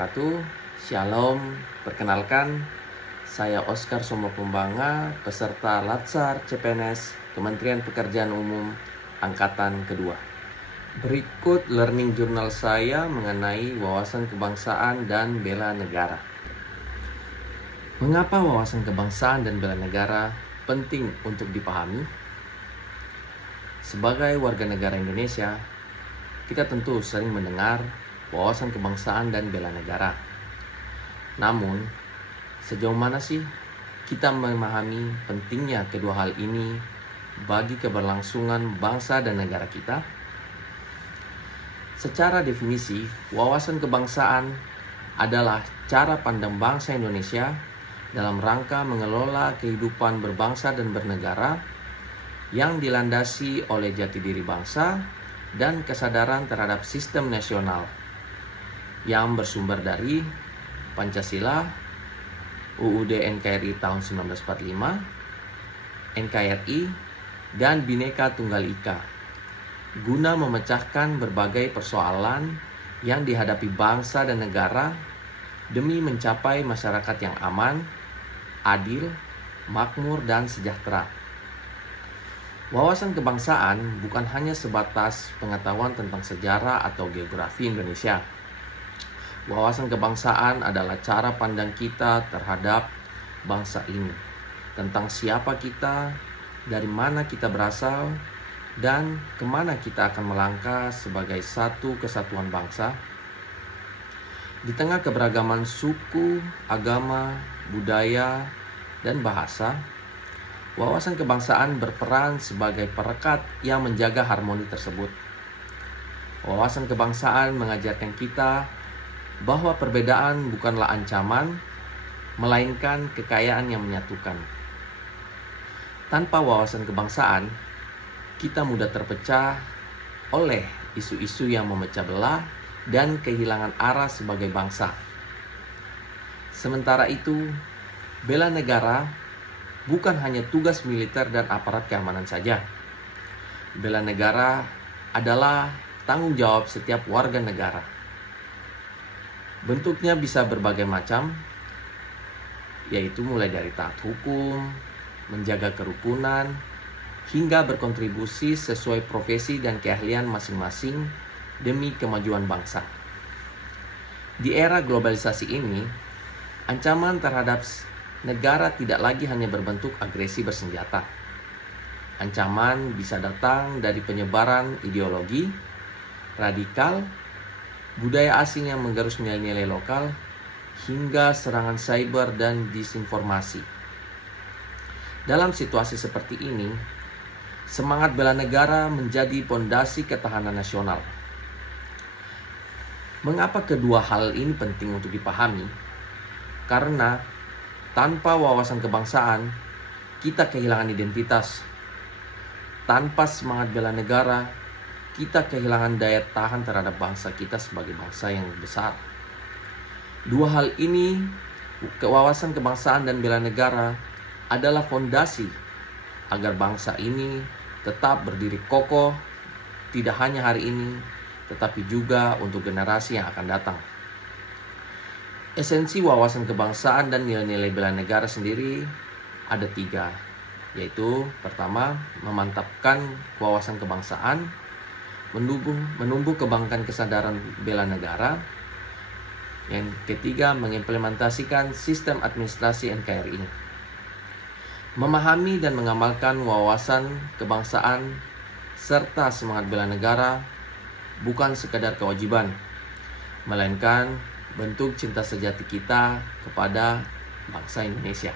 wabarakatuh. Shalom. Perkenalkan, saya Oscar Somopombanga, peserta Latsar CPNS Kementerian Pekerjaan Umum Angkatan Kedua. Berikut learning journal saya mengenai wawasan kebangsaan dan bela negara. Mengapa wawasan kebangsaan dan bela negara penting untuk dipahami? Sebagai warga negara Indonesia, kita tentu sering mendengar wawasan kebangsaan dan bela negara. Namun, sejauh mana sih kita memahami pentingnya kedua hal ini bagi keberlangsungan bangsa dan negara kita? Secara definisi, wawasan kebangsaan adalah cara pandang bangsa Indonesia dalam rangka mengelola kehidupan berbangsa dan bernegara yang dilandasi oleh jati diri bangsa dan kesadaran terhadap sistem nasional yang bersumber dari Pancasila, UUD NKRI tahun 1945, NKRI, dan Bhinneka Tunggal Ika, guna memecahkan berbagai persoalan yang dihadapi bangsa dan negara demi mencapai masyarakat yang aman, adil, makmur, dan sejahtera. Wawasan kebangsaan bukan hanya sebatas pengetahuan tentang sejarah atau geografi Indonesia. Wawasan kebangsaan adalah cara pandang kita terhadap bangsa ini, tentang siapa kita, dari mana kita berasal, dan kemana kita akan melangkah sebagai satu kesatuan bangsa. Di tengah keberagaman suku, agama, budaya, dan bahasa, wawasan kebangsaan berperan sebagai perekat yang menjaga harmoni tersebut. Wawasan kebangsaan mengajarkan kita bahwa perbedaan bukanlah ancaman, melainkan kekayaan yang menyatukan. Tanpa wawasan kebangsaan, kita mudah terpecah oleh isu-isu yang memecah belah dan kehilangan arah sebagai bangsa. Sementara itu, bela negara bukan hanya tugas militer dan aparat keamanan saja. Bela negara adalah tanggung jawab setiap warga negara. Bentuknya bisa berbagai macam, yaitu mulai dari taat hukum, menjaga kerukunan, hingga berkontribusi sesuai profesi dan keahlian masing-masing demi kemajuan bangsa. Di era globalisasi ini, ancaman terhadap negara tidak lagi hanya berbentuk agresi bersenjata. Ancaman bisa datang dari penyebaran ideologi radikal, budaya asing yang menggerus nilai-nilai lokal, hingga serangan cyber dan disinformasi. Dalam situasi seperti ini, semangat bela negara menjadi pondasi ketahanan nasional. Mengapa kedua hal ini penting untuk dipahami? Karena tanpa wawasan kebangsaan, kita kehilangan identitas. Tanpa semangat bela negara, kita kehilangan daya tahan terhadap bangsa kita sebagai bangsa yang besar. Dua hal ini, wawasan kebangsaan dan bela negara, adalah fondasi agar bangsa ini tetap berdiri kokoh, tidak hanya hari ini, tetapi juga untuk generasi yang akan datang. Esensi wawasan kebangsaan dan nilai-nilai bela negara sendiri ada 3, yaitu pertama, memantapkan wawasan kebangsaan, menumbuh kembangkan kesadaran bela negara. Yang ketiga, mengimplementasikan sistem administrasi NKRI. Memahami dan mengamalkan wawasan kebangsaan serta semangat bela negara bukan sekadar kewajiban, melainkan bentuk cinta sejati kita kepada bangsa Indonesia.